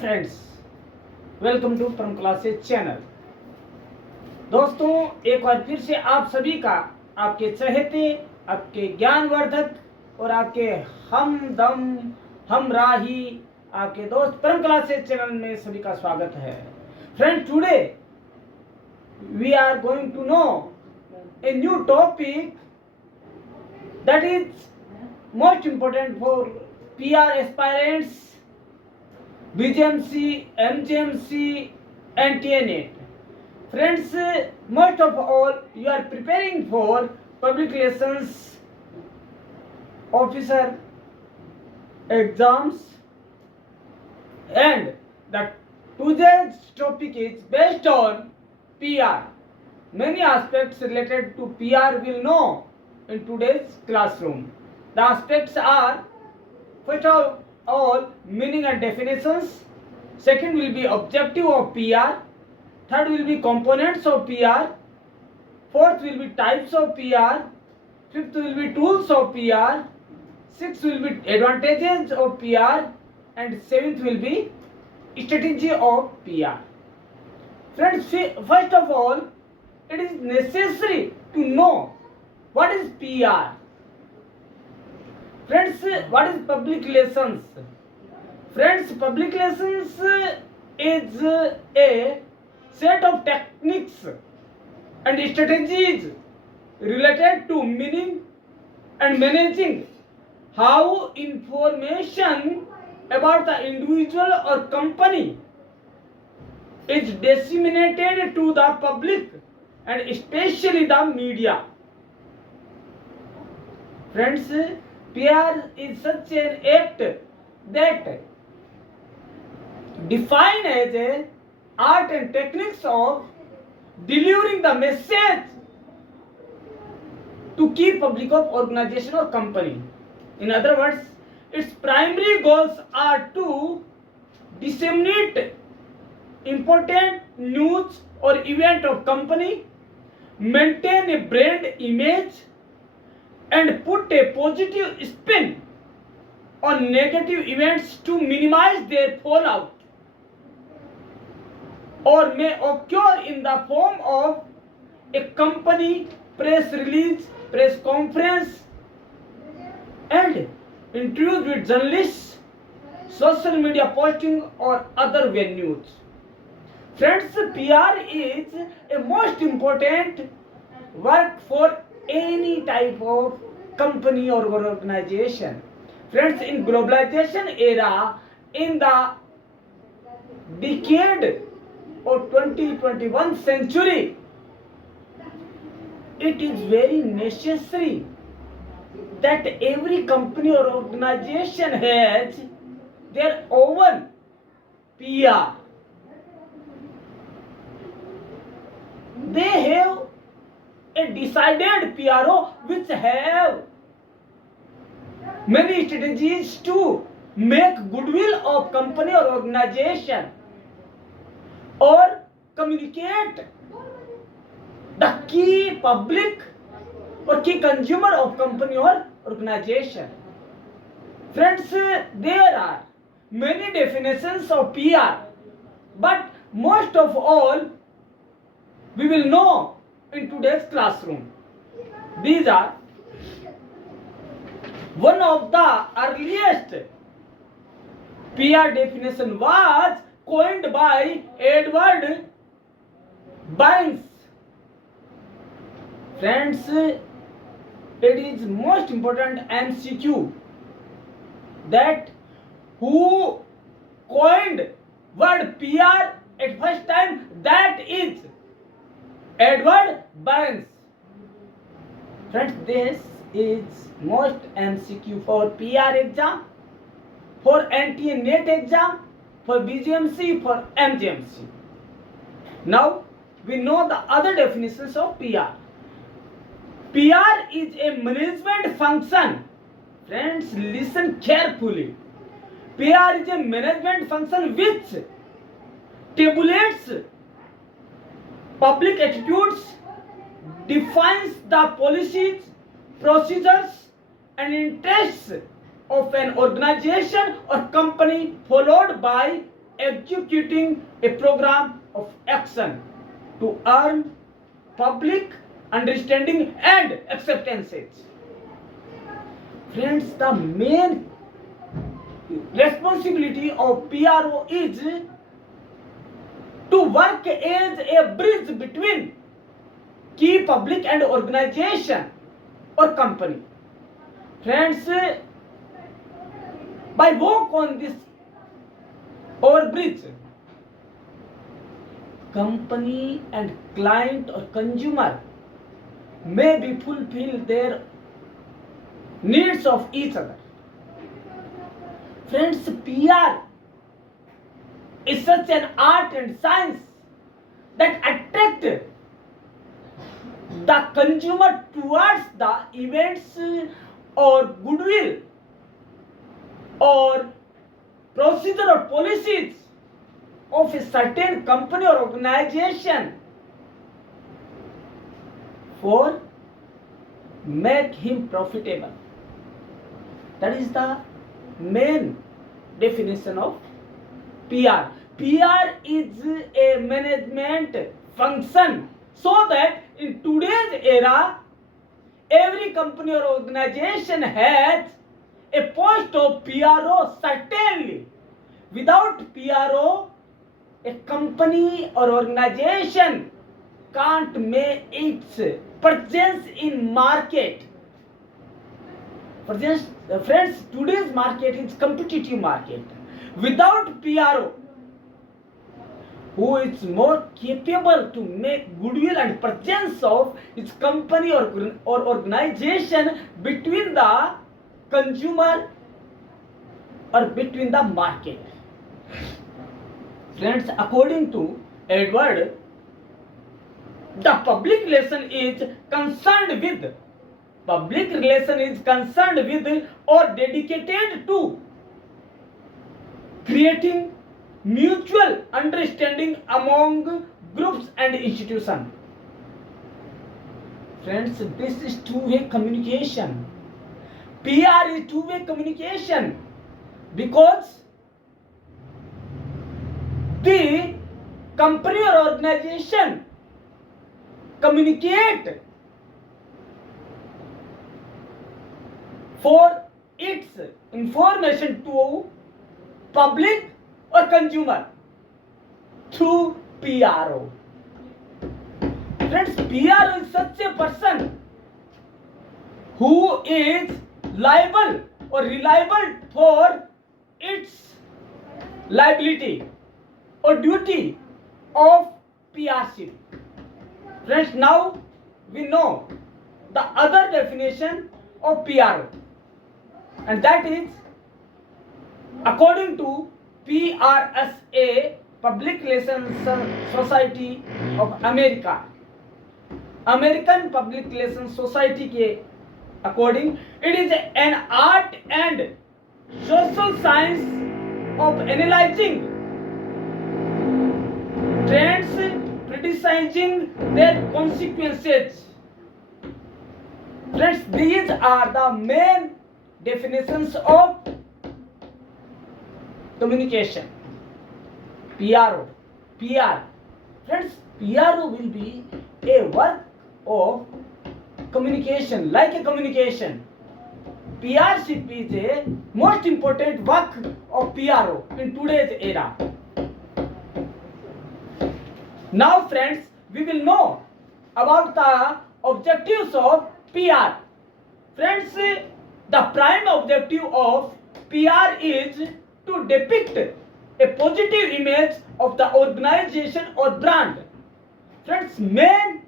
Friends, welcome to परम classes channel. दोस्तों, एक बार फिर से आप सभी का, आपके चहेते, आपके ज्ञानवर्धक और आपके हमदम हमराही आपके दोस्त परम क्लासेस चैनल में सभी का स्वागत है। Friends, today we are going to know a new topic that is most important for PR aspirants, BGMC, MGMC and TNET. Friends, most of all you are preparing for public relations officer exams, and the today's topic is based on PR. Many aspects related to PR will know in today's classroom. The aspects are, first of all, meaning and definitions. Second will be objective of PR. Third will be components of PR. Fourth will be types of PR. Fifth will be tools of PR. Sixth will be advantages of PR. And seventh will be strategy of PR. Friends, first of all, it is necessary to know what is PR. Friends, what is public relations? Friends, public relations is a set of techniques and strategies related to meaning and managing how information about the individual or company is disseminated to the public and especially the media. Friends, PR is such an act that defined as a art and techniques of delivering the message to key public of organization or company. In other words, its primary goals are to disseminate important news or event of company, maintain a brand image, and put a positive spin on negative events to minimize their fallout, or may occur in the form of a company press release, press conference, and interviews with journalists, social media posting, or other venues. Friends, PR is a most important work for any type of company or organization. Friends, in globalization era, in the decade of 2021 century, it is very necessary that every company or organization has their own PR. They have a decided PRO which have many strategies to make goodwill of company or organization, or communicate the key public or key consumer of company or organization. Friends, there are many definitions of PR, but most of all we will know in today's classroom. These are one of the earliest PR definition was coined by Edward Burns. Friends, it is most important MCQ that who coined word PR at first time, that is Edward Burns. Friends, this is most MCQ for PR exam, for NT-NET exam, for BGMC, for MGMC. Now we know the other definitions of PR. PR is a management function. Friends, listen carefully. PR is a management function which tabulates public attitudes, defines the policies, procedures, and interests of an organization or company, followed by executing a program of action to earn public understanding and acceptances. Friends, the main responsibility of PRO is to work as a bridge between key public and organization or company. Friends, by work on this overbridge, company and client or consumer may be fulfill their needs of each other. Friends, PR is such an art and science that attract the consumer towards the events or goodwill or procedure or policies of a certain company or organization for make him profitable. That is the main definition of PR. PR is a management function so that in today's era, every company or organization has a post of PRO. Certainly, without PRO, a company or organization can't make its presence in market. Friends, today's market is competitive market. Without PRO, who is more capable to make goodwill and presence of its company or organization between the consumer or between the market. Friends, according to Edward, the public relation is concerned with or dedicated to creating mutual understanding among groups and institutions. Friends, this is two-way communication. PR is two-way communication because the company or organization communicate for its information to public or consumer through PRO. Friends, PRO is such a person who is liable or reliable for its liability or duty of PRship. Friends, now we know the other definition of PRO, and that is according to PRSA, Public Relations Society of America, American Public Relations Society के according, it is an art and social science of analyzing trends, criticizing their consequences. Friends, these are the main definitions of communication. PRO, PR. Friends, PRO will be a work of communication, like a communication. PRship is a most important work of PRO in today's era. Now friends, we will know about the objectives of PR. Friends, the prime objective of PR is to depict a positive image of the organization or brand. Friends, main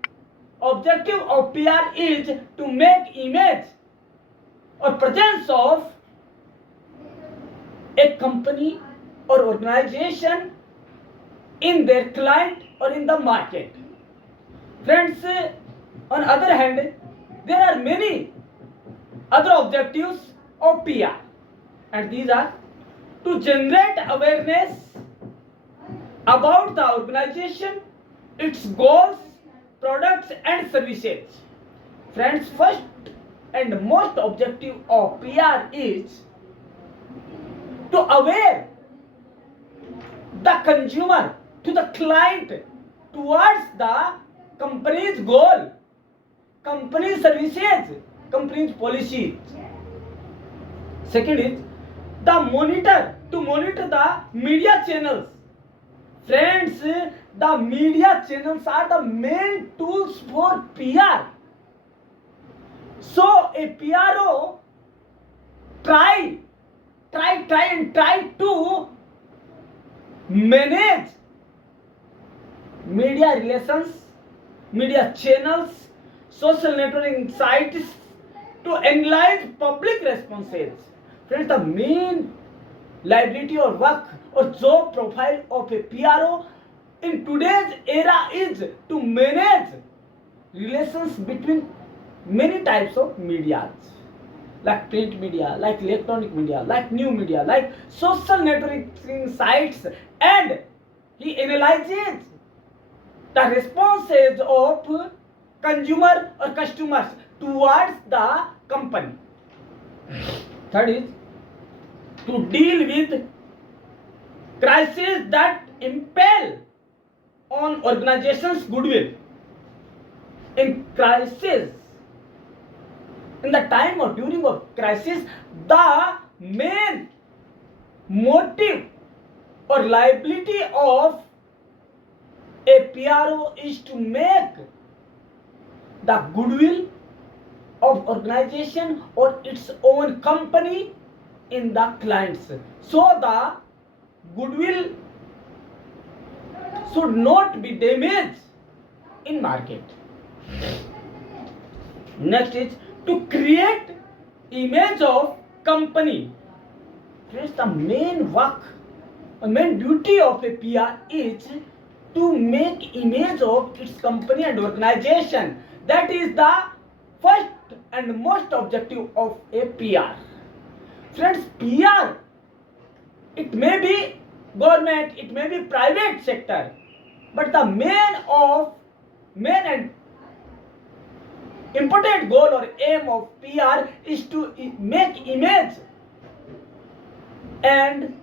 objective of PR is to make image or presence of a company or organization in their client or in the market. Friends, on other hand, there are many other objectives of PR, and these are to generate awareness about the organization, its goals, products and services. Friends, first and most objective of PR is to aware the consumer, to the client, towards the company's goal, company services, company's policies. Second is the monitor, to monitor the media channels. Friends, the media channels are the main tools for PR. So a PRO try to manage media relations, media channels, social networking sites to analyze public responses. Friends, the main liability or work or job profile of a PRO in today's era is to manage relations between many types of medias, like print media, like electronic media, like new media, like social networking sites, and he analyzes the responses of consumer or customers towards the company. Third is to deal with crises that impel on organization's goodwill. In crisis, in the time or during a crisis, the main motive or liability of a PRO is to make the goodwill of organization or its own company in the clients. So the goodwill should not be damaged in market. Next is to create image of company. Friends, the main work, the main duty of a PR is to make image of its company and organization. That is the first and most objective of a PR. Friends, PR, it may be government, it may be private sector, but the main and important goal or aim of PR is to make image and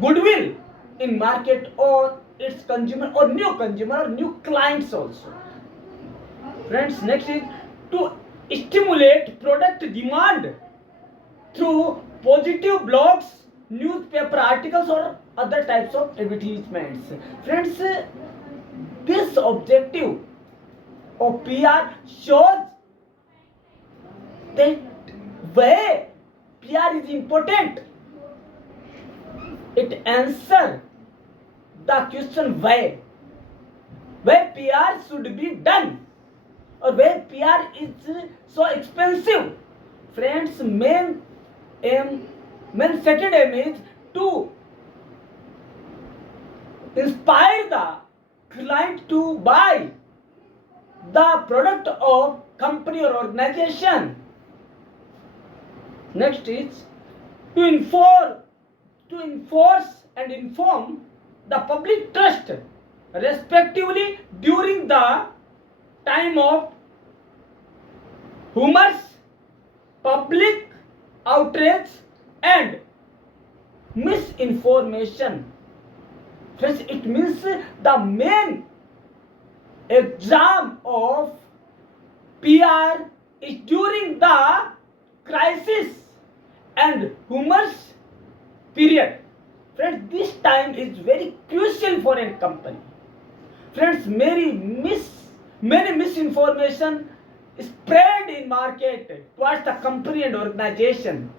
goodwill in market or its consumer or new clients also. Friends, next is to stimulate product demand through positive blogs, newspaper articles, or other types of advertisements. Friends, this objective of PR shows that why PR is important. It answers the question why PR should be done or why PR is so expensive. Friends, main second aim is to inspire the client to buy the product of company or organization. Next is to enforce and inform the public trust respectively during the time of humors, public outrage and misinformation. Friends, it means the main exam of PR is during the crisis and humors period. Friends, this time is very crucial for a company. Friends, many misinformation spread in market towards the company and organization.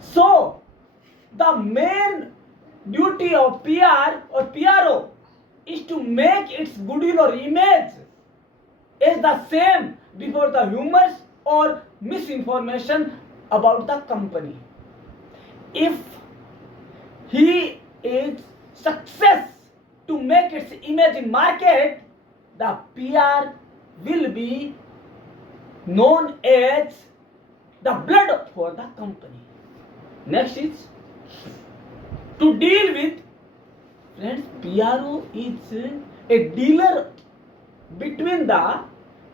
So the main duty of PR or PRO is to make its goodwill or image is the same before the humors or misinformation about the company. If he is success to make its image in market, the PR will be known as the blood for the company. Next is to deal with, friends, PRO is a dealer between the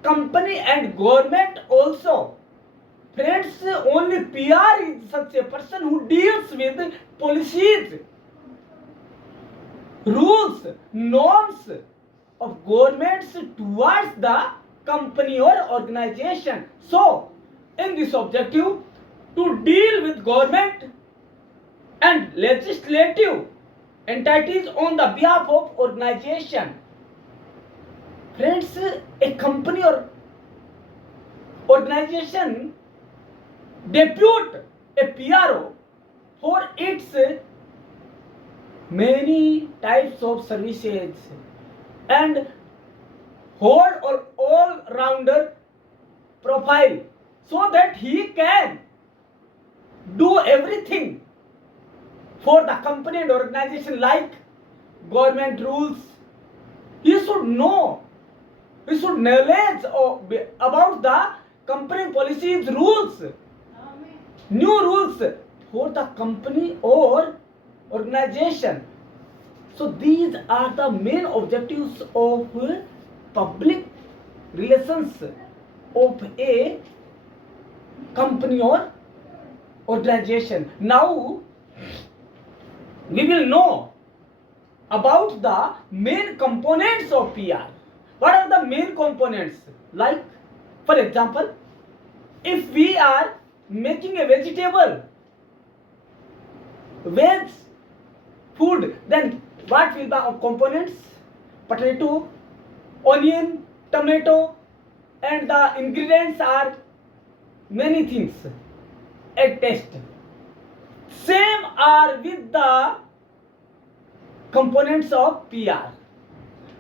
company and government also. Friends, only PR is such a person who deals with policies, rules, norms of governments towards the company or organization. So, in this objective, to deal with government and legislative entities on the behalf of organization. Friends, a company or organization depute a PRO for its many types of services and whole or all-rounder profile so that he can do everything for the company and organization like government rules. He should know, he should knowledge about the company policies, rules, new rules for the company or organization. So these are the main objectives of public relations of a company or organization. Now we will know about the main components of PR. What are the main components? Like, for example, if we are making a vegetable, veg food, then what will be the components? Potato, onion, tomato, and the ingredients are many things. A taste. Same are with the components of PR.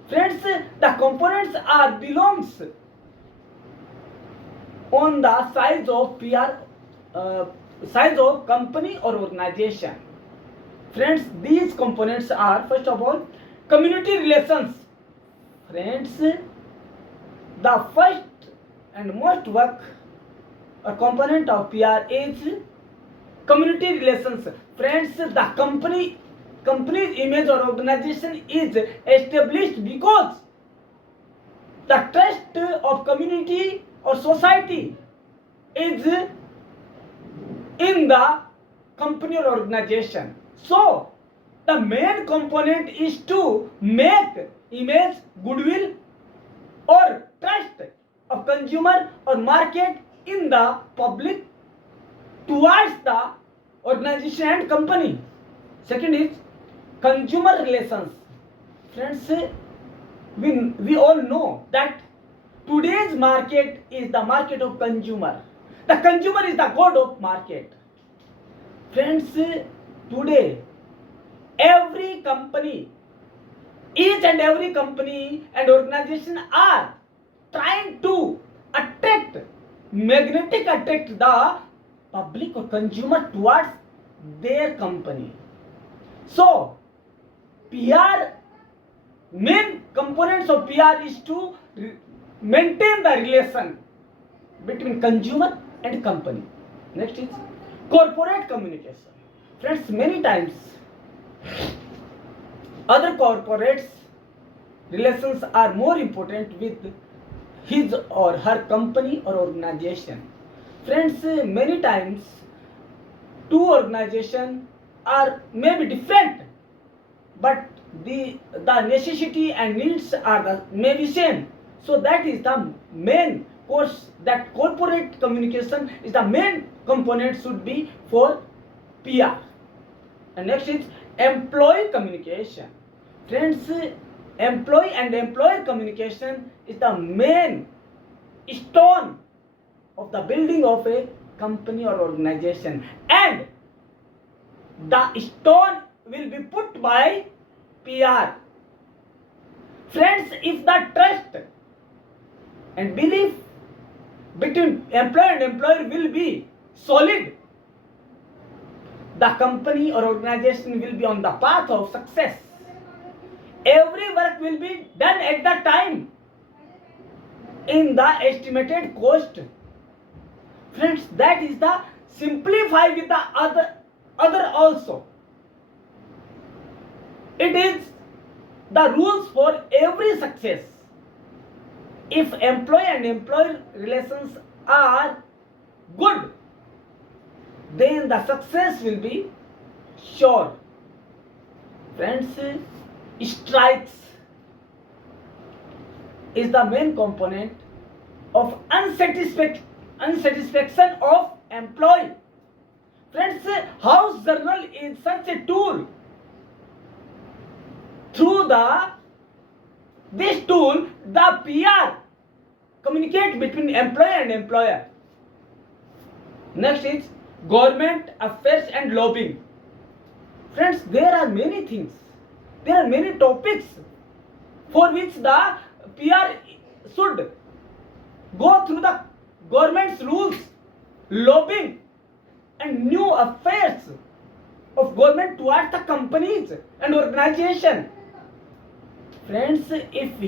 Friends, the components are belongs on the size of PR, size of company or organization. Friends, these components are, first of all, community relations. Friends, the first and most work or component of PR is community relations. Friends, the company's image or organization is established because the trust of community or society is in the company or organization. So the main component is to make image, goodwill or trust of consumer or market in the public towards the organization and company. Second is consumer relations. Friends, we all know that today's market is the market of consumer. The consumer is the god of market. Friends, today every company, each and every company and organization are trying to attract the public or consumer towards their company. So PR, main components of PR is to maintain the relation between consumer and company. Next is corporate communication. Friends, many times other corporates relations are more important with his or her company or organization. Friends, many times two organizations are maybe different, but the necessity and needs are maybe same. So that is the main course, that corporate communication is the main component should be for PR. And next is employee communication. Friends, employee and employer communication is the main stone of the building of a company or organization, and the stone will be put by PR. Friends, if the trust and belief between employer and employer will be solid, the company or organization will be on the path of success. Every work will be done at the time in the estimated cost. Friends, that is the simplify with the other also. It is the rules for every success. If employee and employer relations are good, then the success will be sure. Friends, Strikes is the main component of unsatisfaction of employee. Friends, House Journal is such a tool. Through this tool, the PR communicate between employer and employer. Next is government affairs and lobbying. Friends, there are many things. There are many topics for which the PR should go through the government's rules, lobbying, and new affairs of government towards the companies and organization. Friends, if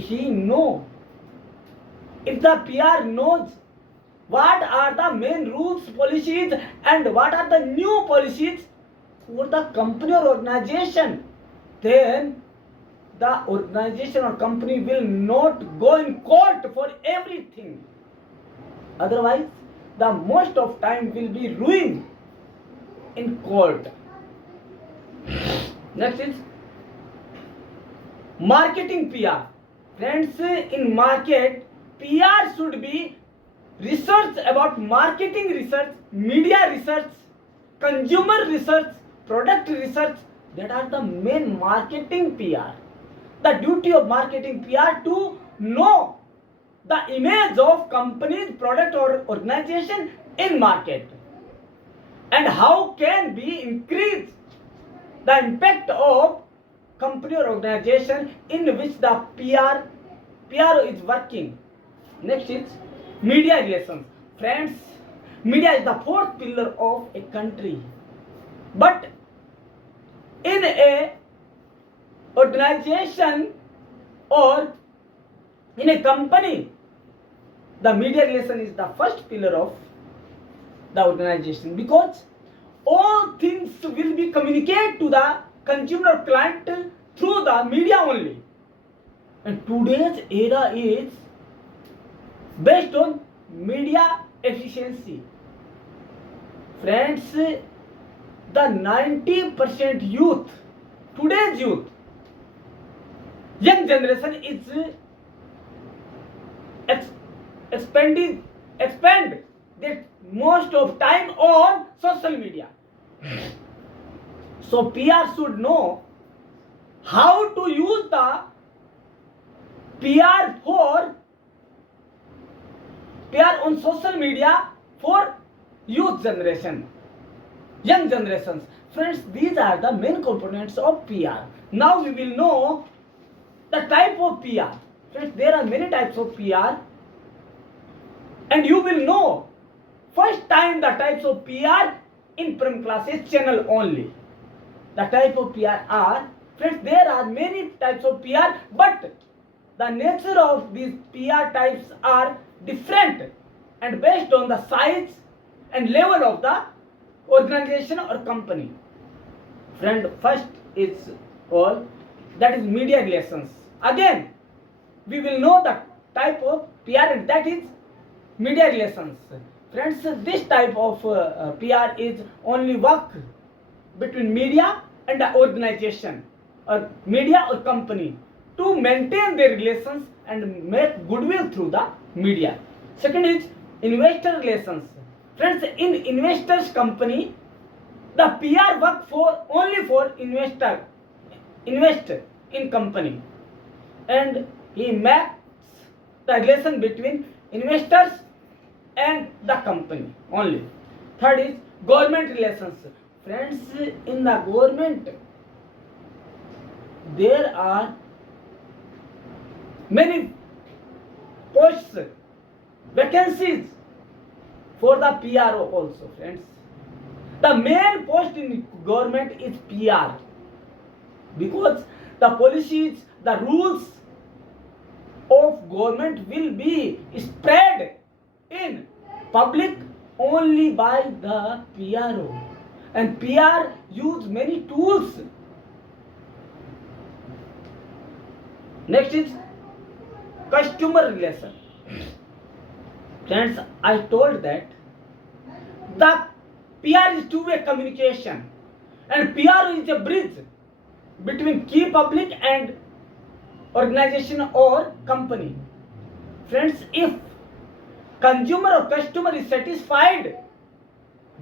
the PR knows what are the main rules, policies, and what are the new policies for the company or organization, then the organization or company will not go in court for everything. Otherwise, the most of time will be ruined in court. Next is marketing PR. Friends, in market, PR should be research about marketing research, media research, consumer research, product research. That are the main marketing PR. The duty of marketing PR to know the image of company's product or organization in market, and how can be increase the impact of company or organization in which the PR is working. Next is media relations. Friends, media is the fourth pillar of a country. But in a organization or in a company, the media relation is the first pillar of the organization, because all things will be communicated to the consumer or client through the media only. And today's era is based on media efficiency. Friends, the 90% youth, today's youth, young generation is expend their most of time on social media. So PR should know how to use the PR on social media for youth generation, young generations. Friends, these are the main components of PR. Now we will know the type of PR. Friends, there are many types of PR, and you will know first time the types of PR in prim classes channel only. The type of PR are, friends, there are many types of PR, but the nature of these PR types are different and based on the size and level of the organization or company. Friend, first is all, that is media relations. Again, we will know the type of PR, and that is media relations. Friends, this type of PR is only work between media and the organization or media or company to maintain their relations and make goodwill through the media. Second is investor relations. Friends, in investors company, the PR work only for invest in company, and he makes the relation between investors and the company only. Third is government relations. Friends, in the government there are many posts, vacancies for the PRO also. Friends, the main post in government is PR, because the policies, the rules of government will be spread in public only by the PRO, and PR use many tools. Next is customer relation. Friends, I told that the PR is two-way communication, and PR is a bridge between key public and organization or company. Friends, if consumer or customer is satisfied,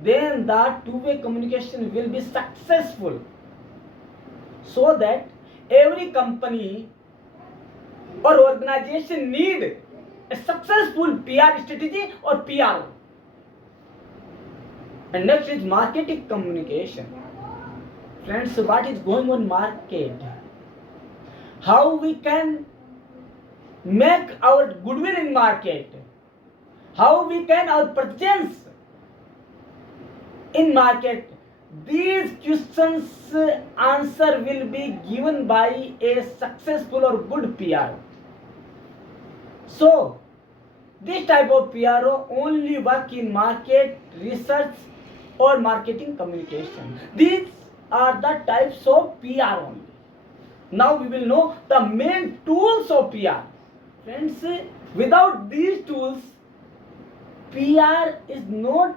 then the two-way communication will be successful, so that every company or organization need a successful PR strategy or PRO. And next is marketing communication. Friends, what is going on market? How we can make our goodwill in market? How we can our presence in market? These questions answer will be given by a successful or good PRO. So this type of PRO only work in market research or marketing communication. These are the types of PR only. Now we will know the main tools of PR. Friends, without these tools, PR is not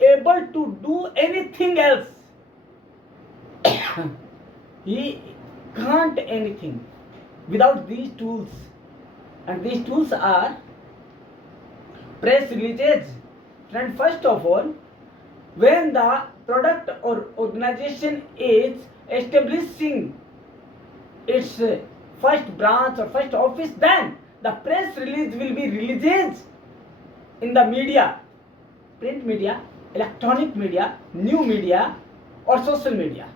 able to do anything else. He can't anything without these tools. And these tools are press releases. Friend, first of all, when the product or organization is establishing its first branch or first office, then the press release will be released in the media, print media, electronic media, new media or social media.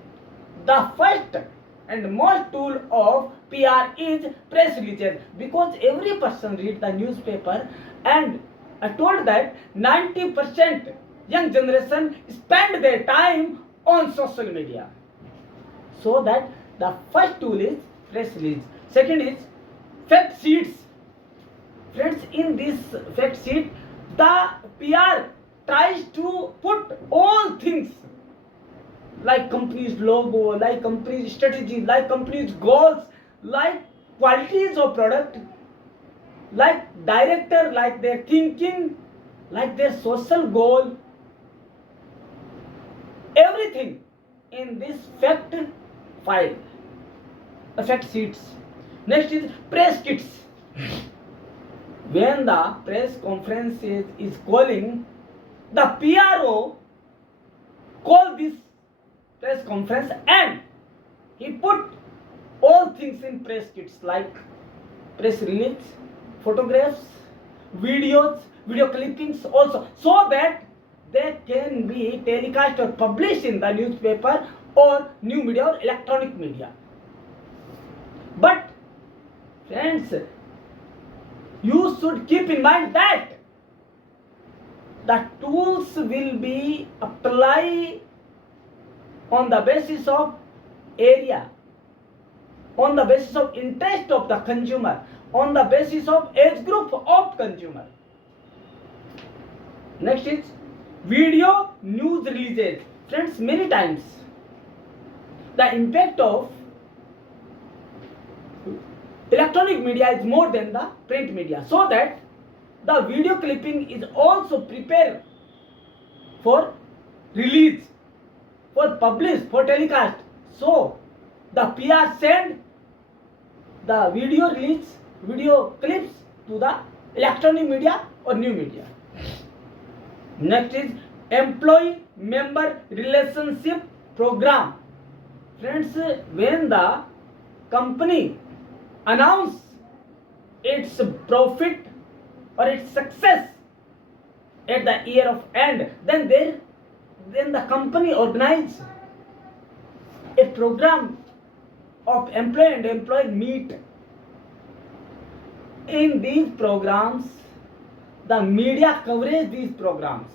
The first and most tool of PR is press releases, because every person reads the newspaper, and I told that 90% young generation spend their time on social media. So that the first tool is press release. Second is fact sheets. Friends, in this fact sheet, the PR tries to put all things like company's logo, like company's strategy, like company's goals, like qualities of product, like director, like their thinking, like their social goal, everything in this fact file, fact sheets. Next is press kits. When the press conference is calling, the PRO call this press conference and he put all things in press kits like press release, photographs, videos, video clippings also, so that they can be telecast or published in the newspaper or new media or electronic media. But friends, you should keep in mind that the tools will be applied on the basis of area, on the basis of interest of the consumer, on the basis of age group of consumer. Next is video news releases. Friends, many times the impact of electronic media is more than the print media, so that the video clipping is also prepared for release, for publish, for telecast. So the PR send the video release, video clips to the electronic media or new media. Next is employee member relationship program. Friends, when the company announce its profit or its success at the year of end, then the company organize a program of employee and employee meet. In these programs, the media coverage these programs,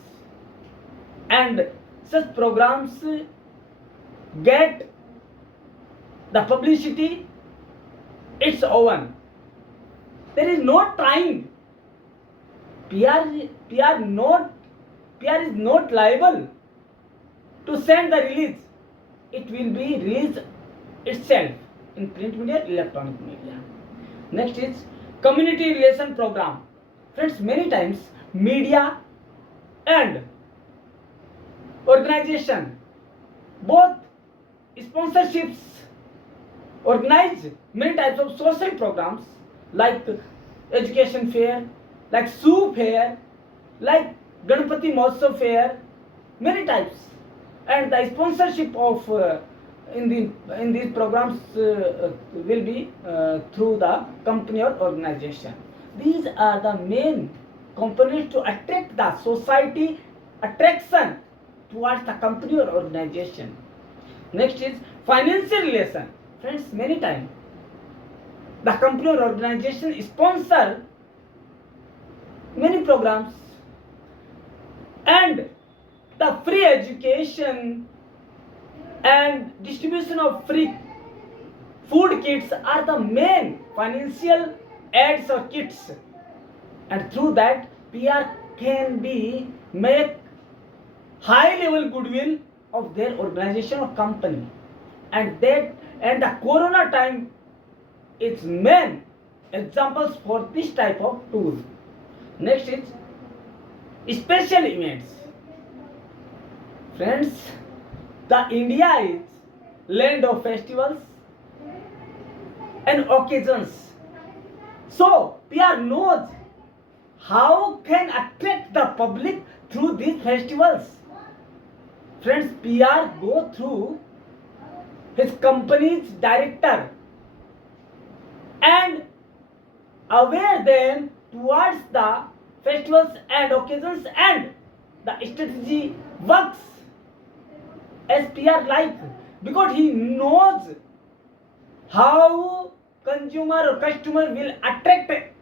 and such programs get the publicity its own. There is no trying. PR is not liable to send the release. It will be released itself in print media, electronic media. Next is community relation program. Friends, many times media and organization both sponsorships organize many types of social programs like education fair, like shoe fair, like Ganpati Mahotsav fair, many types, and the sponsorship of in these programs will be through the company or organization. These are the main components to attract the society attraction towards the company or organization. Next is financial relation. Friends, many times the company or organization sponsor many programs, and the free education and distribution of free food kits are the main financial aids or kits, and through that PR can be make high level goodwill of their organization or company, and the corona time is main examples for this type of tool. Next is special events. Friends, the India is land of festivals and occasions, so PR knows how can attract the public through these festivals. Friends, PR go through his company's director and aware them towards the festivals and occasions, and the strategy works as PR like, because he knows how consumer or customer will attract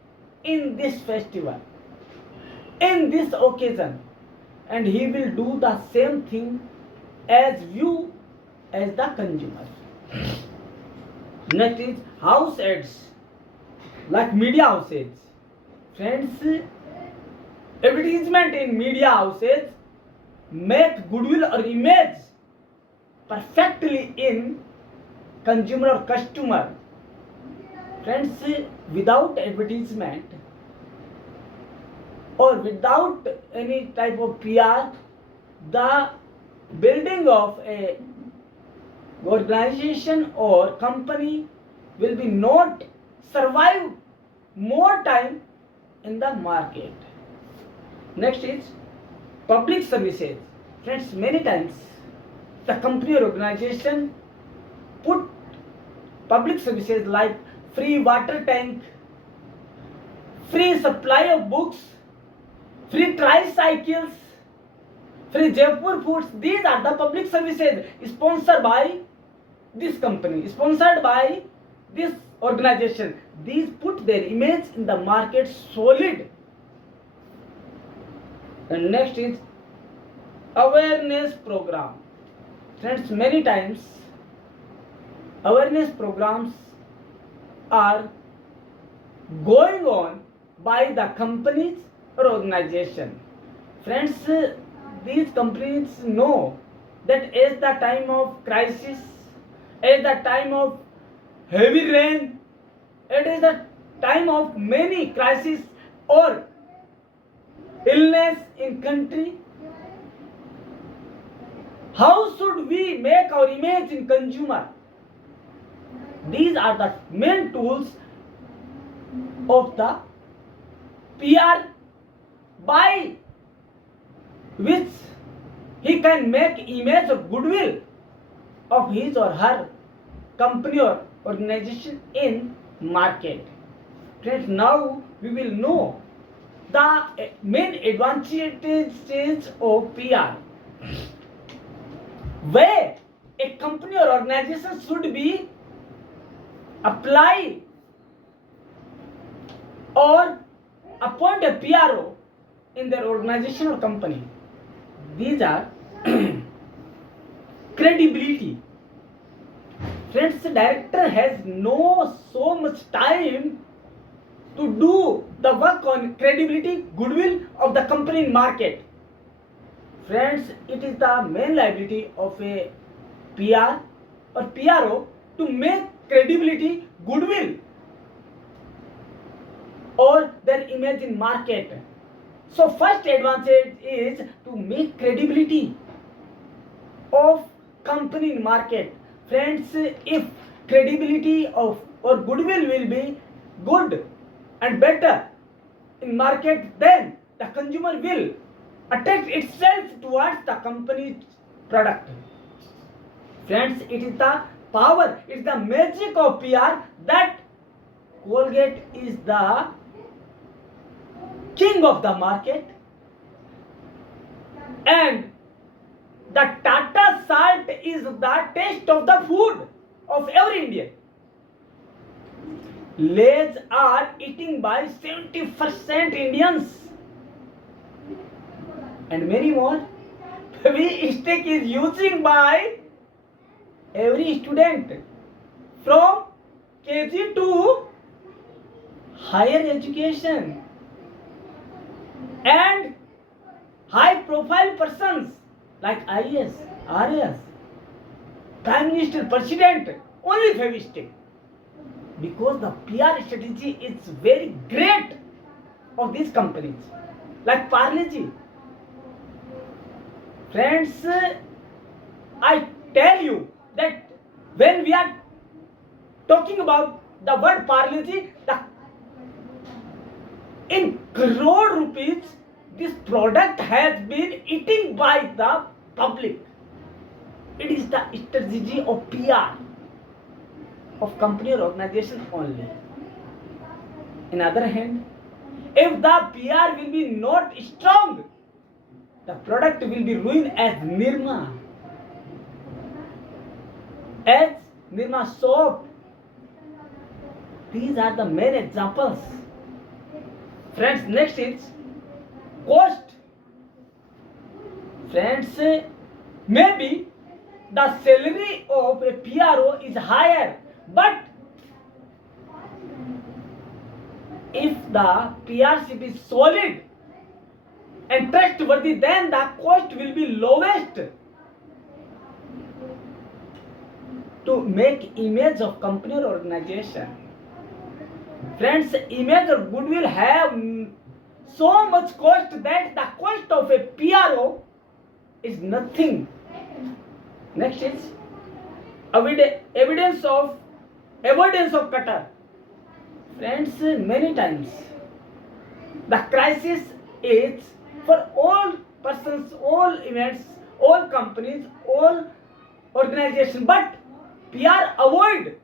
in this festival, in this occasion, and he will do the same thing as you as the consumer. Next is house ads, like media houses. Friends, advertisement in media houses make goodwill or image perfectly in consumer or customer. Friends, without advertisement or without any type of PR, the building of a organization or company will be not survive more time in the market. Next is public services. Friends, many times the company or organization put public services like free water tank, free supply of books, free tricycles, free Jaipur foods. These are the public services sponsored by this company, sponsored by this organization. These put their image in the market solid. And next is awareness program. Friends, many times awareness programs are going on by the companies or organization. Friends, these companies know that at the time of crisis, at the time of heavy rain, it is the time of many crises or illness in country, how should we make our image in consumer? These are the main tools of the PR by which he can make image or goodwill of his or her company or organization in market. Friends, now we will know the main advantages of PR, where a company or organization should be apply or appoint a PRO in their organization or company. These are credibility. Friends, the director has no so much time to do the work on credibility, goodwill of the company in market. Friends, it is the main liability of a PR or PRO to make credibility, goodwill or their image in market. So first advantage is to make credibility of company in market. Friends, if credibility of or goodwill will be good and better in market, then the consumer will attract itself towards the company's product. Friends, it is the power, it is the magic of PR that Colgate is the king of the market, and the Tata salt is the taste of the food of every Indian. Lays are eaten by 70% Indians and many more. Fevistick is using by every student from KG to higher education, and high profile persons like IAS, RAS, Prime Minister, President, only Fevistick. Because the PR strategy is very great of these companies like Parle-G. Friends, I tell you that when we are talking about the word Parle-G, in crore rupees, this product has been eaten by the public. It is the strategy of PR of company or organization only. In other hand, if the PR will be not strong, the product will be ruined as Nirma soap. These are the main examples. Friends, next is cost. Friends, maybe the salary of a PRO is higher, but if the PRship is solid and trustworthy, then the cost will be lowest to make image of company or organization. Friends, image or goodwill have so much cost that the cost of a PRO is nothing. Next is avoidance of cutter. Friends, many times the crisis is for all persons, all events, all companies, all organizations, but PR avoid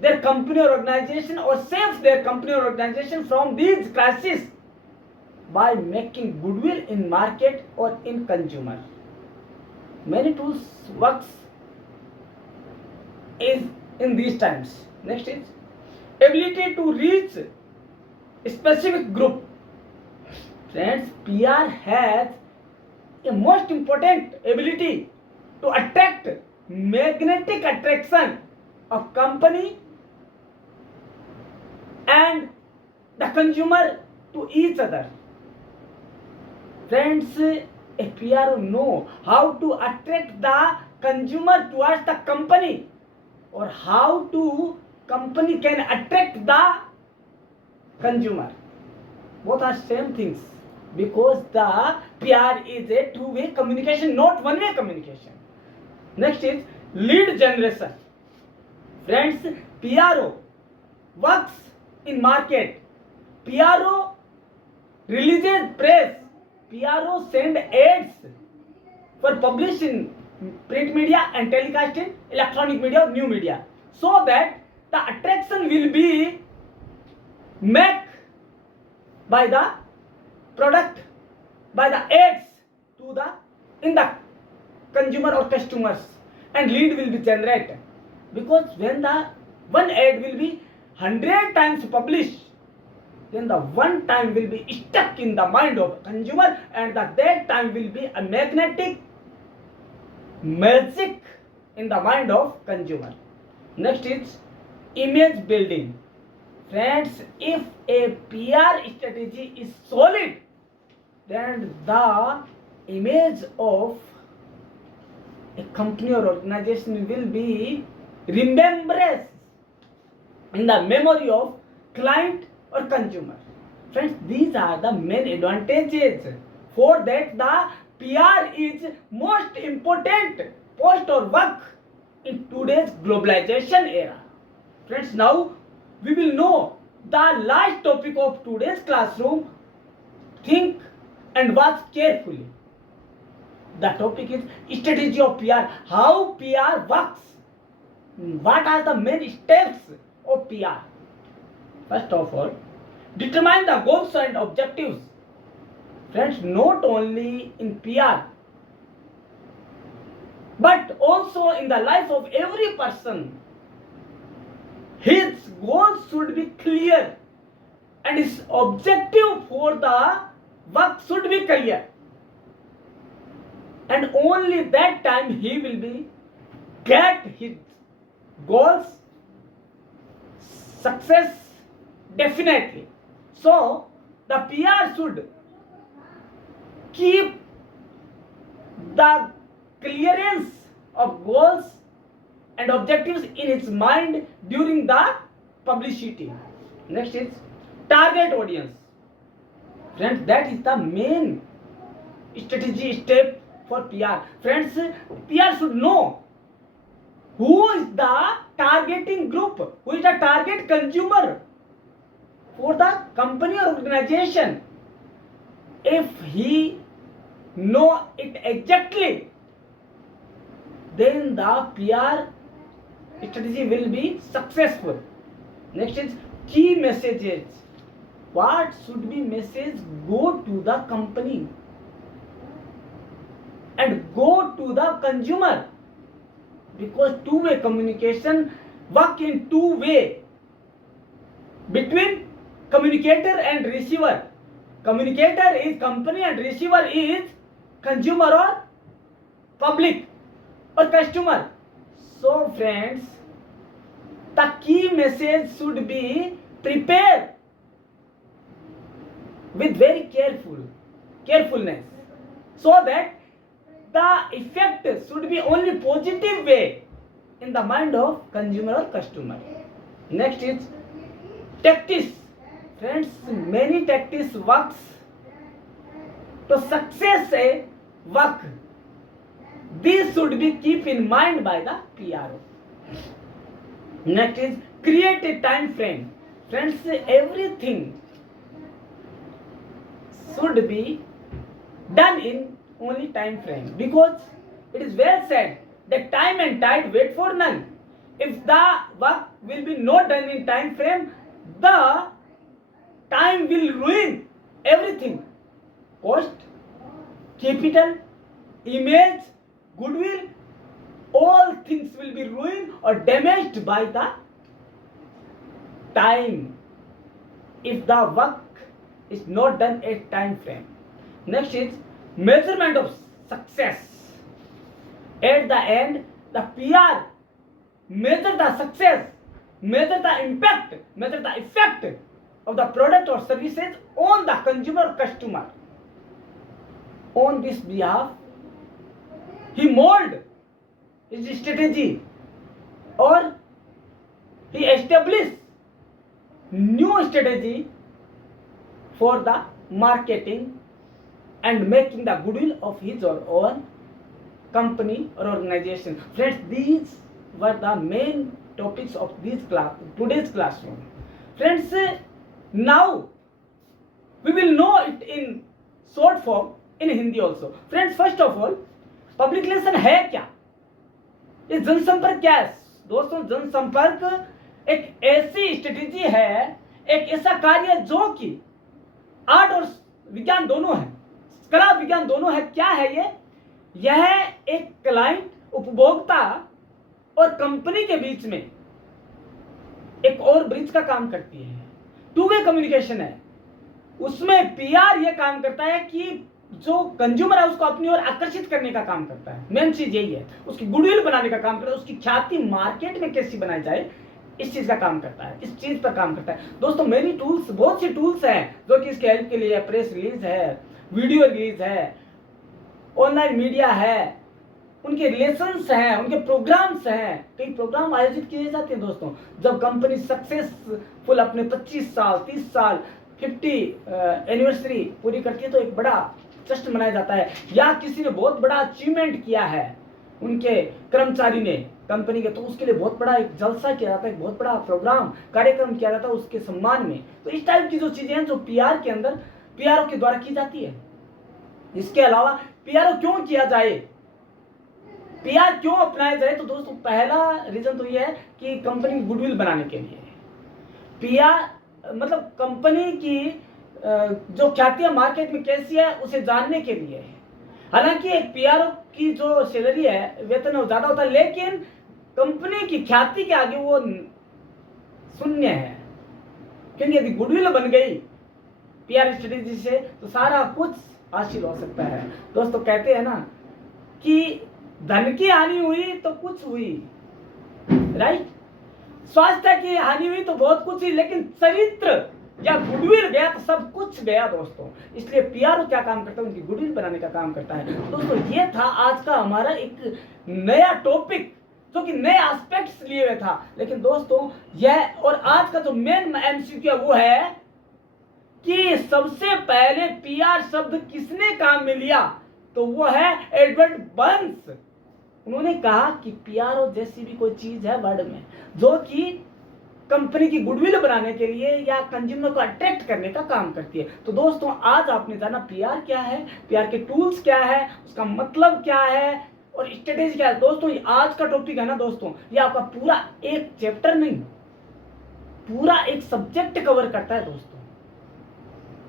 their company or organization or saves their company or organization from these crises by making goodwill in market or in consumer. Many tools works is in these times. Next is ability to reach a specific group. Friends, PR has a most important ability to attract magnetic attraction of company and the consumer to each other. Friends, a PRO know how to attract the consumer towards the company, or how to company can attract the consumer. Both are same things, because the PR is a two-way communication, not one-way communication. Next is lead generation. Friends, PRO works in market. PRO releases press. PRO send ads for publish in print media and telecast in electronic media or new media, so that the attraction will be made by the product, by the ads to the in the consumer or customers, and lead will be generated. Because when the one ad will be 100 times published, then the one time will be stuck in the mind of consumer, and that time will be a magnetic magic in the mind of consumer. Next is image building. Friends, if a PR strategy is solid, then the image of a company or organization will be remembered in the memory of client or consumer. Friends, these are the main advantages. For that, the PR is most important post or work in today's globalization era. Friends, now we will know the last topic of today's classroom. Think and watch carefully. The topic is strategy of PR. How PR works. What are the main steps of PR? First of all, determine the goals and objectives. Friends, not only in PR, but also in the life of every person, his goals should be clear and his objective for the work should be clear. And only that time he will be get his goals success definitely. So the PR should keep the clearance of goals and objectives in his mind during the publicity. Next is target audience. Friends, that is the main strategy step for PR. Friends, PR should know who is the targeting group, who is the target consumer for the company or organization. If he know it exactly, then the PR strategy will be successful. Next is key messages. What should be message go to the company and go to the consumer, because two-way communication work in two-way between communicator and receiver. Communicator is company and receiver is consumer or public or customer. So friends, the key message should be prepared with very carefulness, so that the effect should be only positive way in the mind of consumer or customer. Next is tactics. Friends, many tactics works to success a work. This should be keep in mind by the PRO. Next is create a time frame. Friends, everything should be done in only time frame, because it is well said that time and tide wait for none. If the work will be not done in time frame, the time will ruin everything. Cost, capital, image, goodwill, all things will be ruined or damaged by the time if the work is not done at time frame. Next is measurement of success. At the end, the PR measure the success, measure the impact, measure the effect of the product or services on the consumer or customer. On this behalf, he mold his strategy or he establish new strategy for the marketing and making the goodwill of his or own company or organization. Friends, these were the main topics of today's classroom. Friends, now we will know it in short form in Hindi also. Friends, first of all, public relation है क्या, ये जनसंपर्क क्या है? दोस्तों, जनसंपर्क एक ऐसी स्ट्रेटेजी है, एक ऐसा कार्य जो कि आर्ट और विज्ञान दोनों है, कला विज्ञान दोनों है. क्या है ये? यह एक क्लाइंट, उपभोक्ता और कंपनी के बीच में एक और ब्रिज का काम करती है. टू वे कम्युनिकेशन है. उसमें पीआर ये काम करता है कि जो कंज्यूमर है उसको अपनी ओर आकर्षित करने का काम करता है. मेन चीज यही है. उसकी गुडविल बनाने का काम करता है, उसकी ख्याति मार्केट में कैसी बनाई जाए, इस चीज का काम करता है, इस चीज पर काम करता है. दोस्तों, मेरी टूल्स, बहुत सी टूल्स हैं जो कि इसके हेल्प के लिए, प्रेस रिलीज है, वीडियो रिलीज है, ऑनलाइन मीडिया है, उनके रिलेशंस हैं, उनके प्रोग्राम्स हैं. कई प्रोग्राम आयोजित किए जाते हैं दोस्तों. जब कंपनी सक्सेसफुल अपने 25 साल, 30 साल, 50 एनिवर्सरी पूरी करती है तो एक बड़ा जश्न मनाया जाता है. या किसी ने बहुत बड़ा अचीवमेंट किया है उनके कर्मचारी ने कंपनी के, तो उसके लिए बहुत बड़ा एक जलसा किया जाता है, एक बहुत बड़ा प्रोग्राम कार्यक्रम किया जाता है उसके सम्मान में। तो इस टाइप की जो चीजें हैं जो पीआर के अंदर पीआरओ के द्वारा की जाती है। इसके अलावा पीआरओ क्यों किया जाए, पीआर क्यों अपनाया जाए, तो दोस्तों पहला रीजन तो ये है कि कंपनी गुडविल बनाने के लिए। पीआर मतलब कंपनी की जो ख्याति है मार्केट में कैसी है उसे जानने के लिए है। हालांकि एक पीआरओ की जो सैलरी है, वेतन है, वो ज्यादा होता है, लेकिन कंपनी की ख्याति के आगे वो शून्य है। क्योंकि यदि गुडविल बन गई पीआर स्ट्रेटेजी से तो सारा कुछ हासिल हो सकता है। दोस्तों कहते हैं ना कि धन की हानि हुई तो कुछ हुई, राइट, स्वास्थ्य की हानि हुई तो बहुत कुछ हुई, लेकिन चरित्र या गुडविल गया तो सब कुछ गया दोस्तों। इसलिए पीआरओ क्या काम करता है, उनकी गुडविल बनाने का काम करता है। दोस्तों ये था आज का हमारा एक नया टॉपिक जो कि नए एस्पेक्ट्स लिए हुए था। लेकिन दोस्तों यह और आज का जो मेन एमसीक्यू है वो है कि सबसे पहले पीआर शब्द किसने काम में लिया, तो वो है एडवर्ड बर्न्स। उन्होंने कहा कि पीआरओ जैसी भी कोई चीज है वर्ल्ड में जो कि कंपनी की गुडविल बनाने के लिए या कंज्यूमर को अट्रैक्ट करने का काम करती है। तो दोस्तों आज आपने जाना पीआर क्या है, पीआर के टूल्स क्या है, उसका मतलब क्या है और स्ट्रेटेजी क्या है। दोस्तों आज का टॉपिक है ना दोस्तों, ये आपका पूरा एक चैप्टर नहीं, पूरा एक सब्जेक्ट कवर करता है दोस्तों।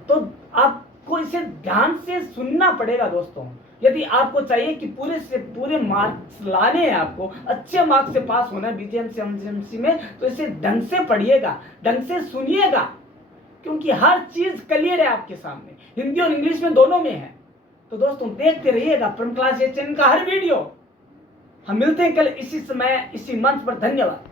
तो आपको इसे ध्यान से सुनना पड़ेगा दोस्तों। यदि आपको चाहिए कि पूरे से पूरे मार्क्स लाने हैं, आपको अच्छे मार्क्स से पास होना है बीजीएमसी एमजीएमसी में, तो इसे ढंग से पढ़िएगा, ढंग से सुनिएगा, क्योंकि हर चीज क्लियर है आपके सामने, हिंदी और इंग्लिश में दोनों में है। तो दोस्तों देखते रहिएगा प्रम क्लास चैनल का हर वीडियो। हम मिलते हैं कल इसी समय इसी मंच पर। धन्यवाद।